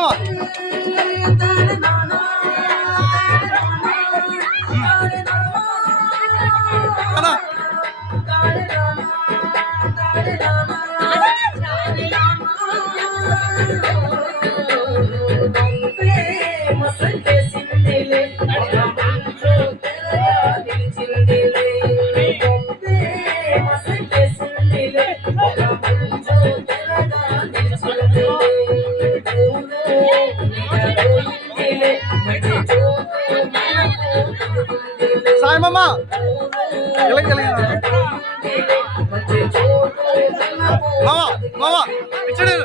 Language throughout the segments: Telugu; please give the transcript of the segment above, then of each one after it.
మామ అన్నా సాయి మామ మామ మామ ఇచ్చడు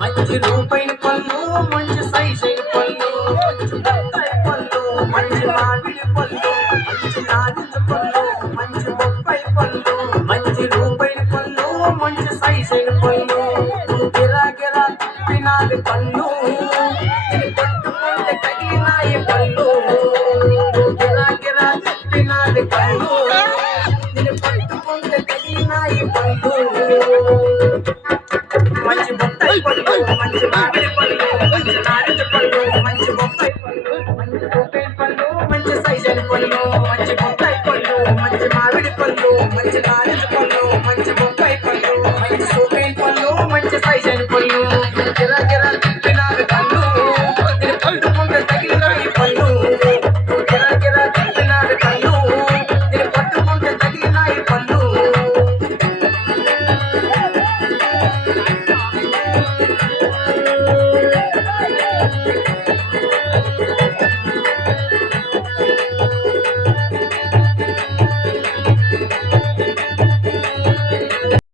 మంచి రూపాయి పళ్ళు మంచి సైజు పళ్ళు పళ్ళు మంచి మామిడి పళ్ళు మంచి నారింజ పళ్ళు మంచి బొప్పాయి పళ్ళు మంచి రూపాయి పళ్ళు మంచి సైజు పళ్ళు గిరా గిరా తిప్పినాది పళ్ళు పట్టుకుంటే తగిలినాయి పళ్ళు గిరా గిరా తిప్పినాది పళ్ళు పట్టుకుంటే తగిలినాయి పళ్ళు మంచి బొప్పాయి పళ్ళు మంచి మామిడి పళ్ళు మంచి నారింజ పళ్ళు మంచి బొప్పాయి పళ్ళు మంచి బొప్పాయి పళ్ళు మంచి సైజు పళ్ళు మంచి బొప్పాయి పళ్ళు మంచి మామిడి పళ్ళు మంచి నారింజ పళ్ళు